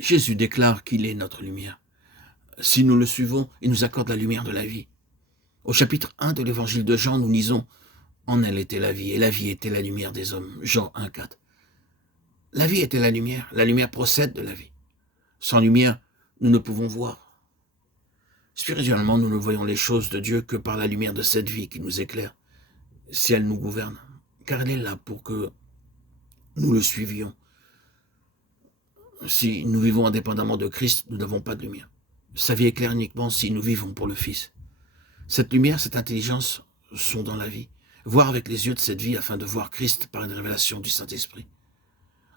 Jésus déclare qu'il est notre lumière. Si nous le suivons, il nous accorde la lumière de la vie. Au chapitre 1 de l'évangile de Jean, nous lisons « En elle était la vie, et la vie était la lumière des hommes ». Jean 1, 4. La vie était la lumière procède de la vie. Sans lumière, nous ne pouvons voir. Spirituellement, nous ne voyons les choses de Dieu que par la lumière de cette vie qui nous éclaire, si elle nous gouverne, car elle est là pour que nous le suivions. Si nous vivons indépendamment de Christ, nous n'avons pas de lumière. Sa vie éclaire uniquement si nous vivons pour le Fils. Cette lumière, cette intelligence sont dans la vie. Voir avec les yeux de cette vie afin de voir Christ par une révélation du Saint-Esprit.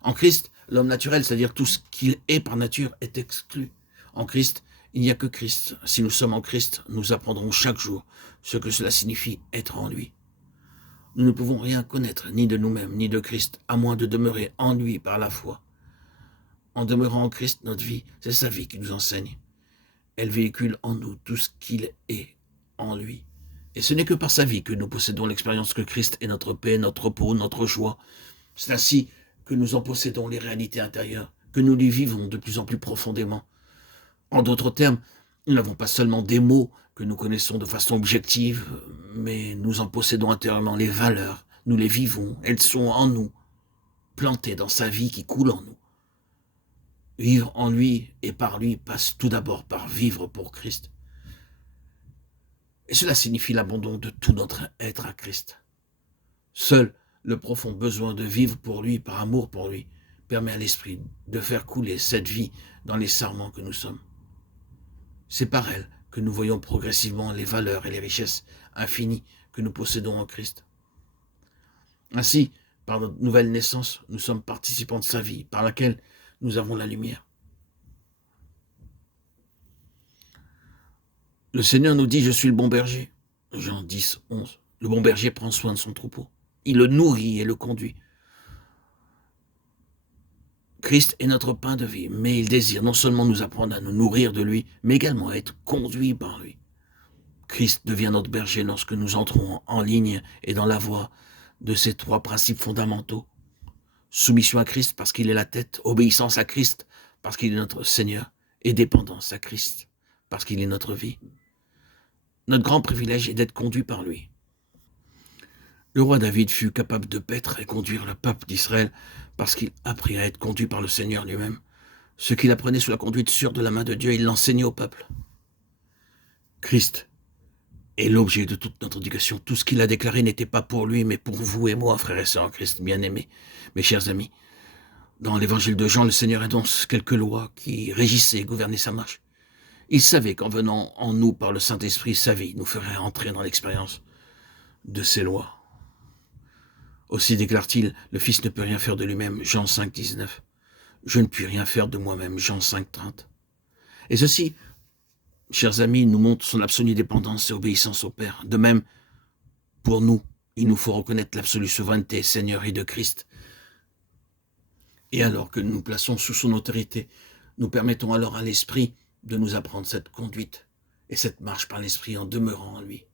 En Christ, l'homme naturel, c'est-à-dire tout ce qu'il est par nature, est exclu. En Christ, il n'y a que Christ. Si nous sommes en Christ, nous apprendrons chaque jour ce que cela signifie être en lui. Nous ne pouvons rien connaître, ni de nous-mêmes, ni de Christ, à moins de demeurer en lui par la foi. En demeurant en Christ, notre vie, c'est sa vie qui nous enseigne. Elle véhicule en nous tout ce qu'il est en lui. Et ce n'est que par sa vie que nous possédons l'expérience que Christ est notre paix, notre repos, notre joie. C'est ainsi que nous en possédons les réalités intérieures, que nous les vivons de plus en plus profondément. En d'autres termes, nous n'avons pas seulement des mots que nous connaissons de façon objective, mais nous en possédons intérieurement les valeurs, nous les vivons, elles sont en nous, plantées dans sa vie qui coule en nous. Vivre en lui et par lui passe tout d'abord par vivre pour Christ. Et cela signifie l'abandon de tout notre être à Christ. Seul le profond besoin de vivre pour lui, par amour pour lui, permet à l'esprit de faire couler cette vie dans les sarments que nous sommes. C'est par elle que nous voyons progressivement les valeurs et les richesses infinies que nous possédons en Christ. Ainsi, par notre nouvelle naissance, nous sommes participants de sa vie, par laquelle nous avons la lumière. Le Seigneur nous dit « Je suis le bon berger ». Jean 10, 11. Le bon berger prend soin de son troupeau. Il le nourrit et le conduit. Christ est notre pain de vie, mais il désire non seulement nous apprendre à nous nourrir de lui, mais également à être conduits par lui. Christ devient notre berger lorsque nous entrons en ligne et dans la voie de ces trois principes fondamentaux. Soumission à Christ parce qu'il est la tête, obéissance à Christ parce qu'il est notre Seigneur, et dépendance à Christ parce qu'il est notre vie. Notre grand privilège est d'être conduit par lui. Le roi David fut capable de paître et conduire le peuple d'Israël parce qu'il apprit à être conduit par le Seigneur lui-même. Ce qu'il apprenait sous la conduite sûre de la main de Dieu, il l'enseignait au peuple. Christ est l'objet de toute notre éducation. Tout ce qu'il a déclaré n'était pas pour lui, mais pour vous et moi, frères et sœurs en Christ, bien-aimés, mes chers amis. Dans l'évangile de Jean, le Seigneur énonce quelques lois qui régissaient et gouvernaient sa marche. Il savait qu'en venant en nous par le Saint-Esprit, sa vie nous ferait entrer dans l'expérience de ces lois. Aussi déclare-t-il, le Fils ne peut rien faire de lui-même, Jean 5, 19. Je ne puis rien faire de moi-même, Jean 5, 30. Et ceci, chers amis, nous montre son absolue dépendance et obéissance au Père. De même, pour nous, il nous faut reconnaître l'absolue souveraineté, Seigneur et de Christ. Et alors que nous nous plaçons sous son autorité, nous permettons alors à l'Esprit de nous apprendre cette conduite et cette marche par l'Esprit en demeurant en lui.